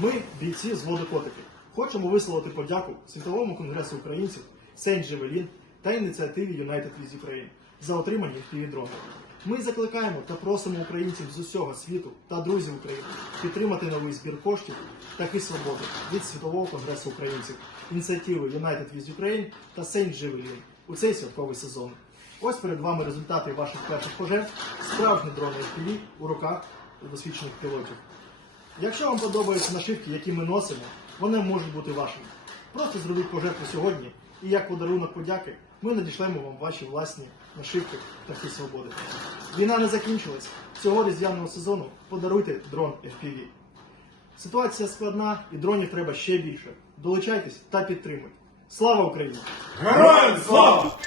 Ми, бійці з водокотики, хочемо висловити подяку Світовому конгресу українців Сент Джевелін та ініціативі United with Ukraine за отримані FPV-дрони. Ми закликаємо та просимо українців з усього світу та друзів України підтримати новий збір коштів «Птахи свободи від Світового конгресу українців, ініціативи United with Ukraine та Сент Джевелін у цей святковий сезон. Ось перед вами результати ваших перших пожертв, справжні дрони FPV у руках досвідчених пілотів. Якщо вам подобаються нашивки, які ми носимо, вони можуть бути вашими. Просто зробіть пожертву сьогодні, і як подарунок подяки ми надішлемо вам ваші власні нашивки птахи свободи. Війна не закінчилась. Цього різдвяного сезону подаруйте дрон FPV. Ситуація складна і дронів треба ще більше. Долучайтесь та підтримуйте. Слава Україні! Героям слава!